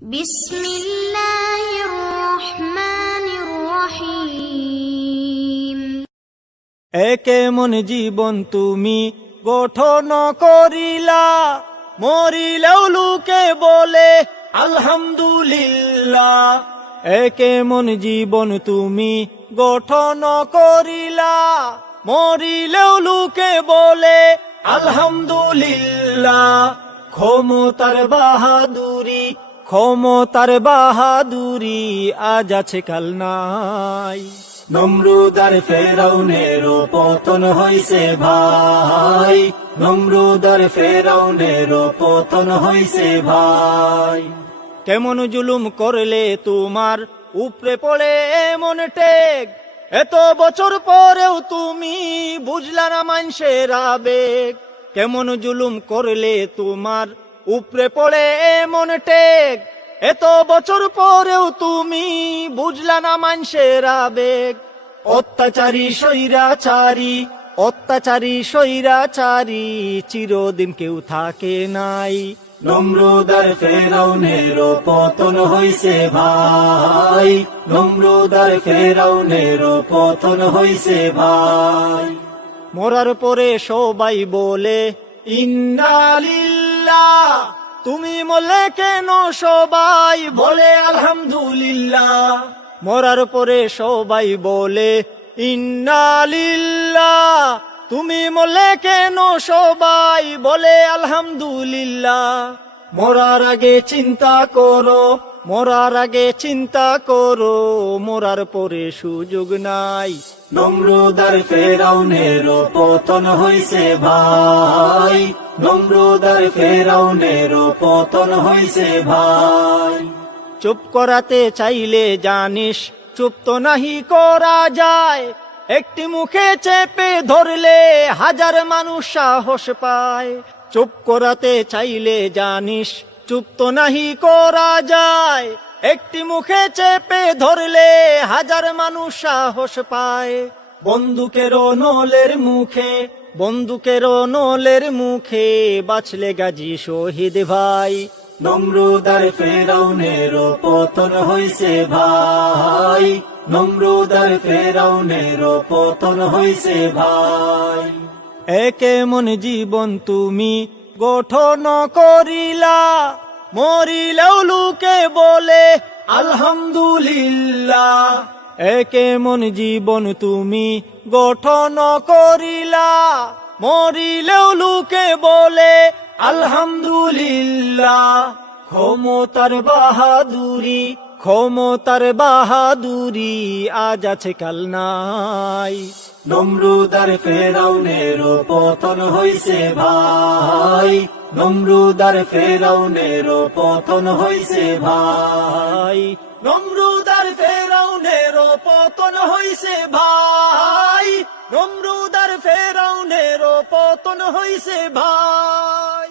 بسم الله الرحمن الرحيم একে মন জীবন তুমি গঠন করিলা মরিলেও লোকে বলে আলহামদুলিল্লাহ একে মন জীবন তুমি গঠন করিলা মরিলেও লোকে বলে আলহামদুলিল্লাহ ক্ষমতার বাহাদুরি ক্ষমতার বাহাদুরি আজ আছে কাল নাই। নমরুদার ফেরাউনের পতন হইছে ভাই। নমরুদার ফেরাউনের পতন হইছে ভাই। কেমন জুলুম করলে তোমার উপরে পড়ে এমন টেক এত বছর পরেও তুমি বুঝলা না মানুষের আবেগ। কেমন জুলুম করলে তোমার উপরে পড়ে এমন টেক। এত বছর পরেও তুমি বুঝলা না মানুষের আবেগ। অত্যাচারী, স্বৈরাচারী অত্যাচারী, স্বৈরাচারী, চিরদিন কেউ থাকে নাই। নম্রদার ফেরাউনের পতন হইছে ভাই। নম্রদার ফেরাউনের পতন হইছে ভাই। মরার পরে সবাই বলে ইন্নালিল্লাহ তুমি মলে কেন সবাই বলে আলহামদুলিল্লাহ? মরার পরে সবাই বলে ইন্নালিল্লাহ তুমি মলে কেন সবাই বলে আলহামদুলিল্লাহ? মরার আগে চিন্তা করো, মরার আগে চিন্তা করো, মরার পরে সুযোগ নাই। নম্রদার ফেরাউনের পতন হইছে ভাই। নম্রদার ফেরাউনের পতন হইছে ভাই। চুপ করাতে চাইলে জানিস, চুপ তো নাহি করা যায়। একটি মুখে চেপে ধরলে হাজার মানুষ সাহস পায়। চুপ করাতে চাইলে জানিস, চুপ তো নাহি করা যায়। একটি মুখে চেপে ধরলে হাজার মানুষ সাহস পায়। বন্দুকের নলের মুখে বন্দুকের নলের মুখে বাঁচলে গাজী শহীদ ভাই। নম্রদার ফেরাউনের পতন হইছে ভাই। নম্রদার ফেরাউনের পতন হইছে ভাই। একে মন জীবন তুমি গঠন করিলা মরিলেও লোকে বলে, আলহামদুলিল্লাহ। একে মন জীবন তুমি গঠন করিলা। মরিলেও লোকে বলে, আলহামদুলিল্লাহ। ক্ষমতার বাহাদুরি ক্ষমতার বাহাদুরি আজ আছে কাল নাই। নম্রুদার ফেরাউনের পতন হইছে ভাই। নম্রুদার ফেরাউনের পতন হইছে ভাই। নম্রুদার ফেরাউনের পতন হইছে ভাই। নম্রুদার ফেরাউনের পতন হইছে ভাই।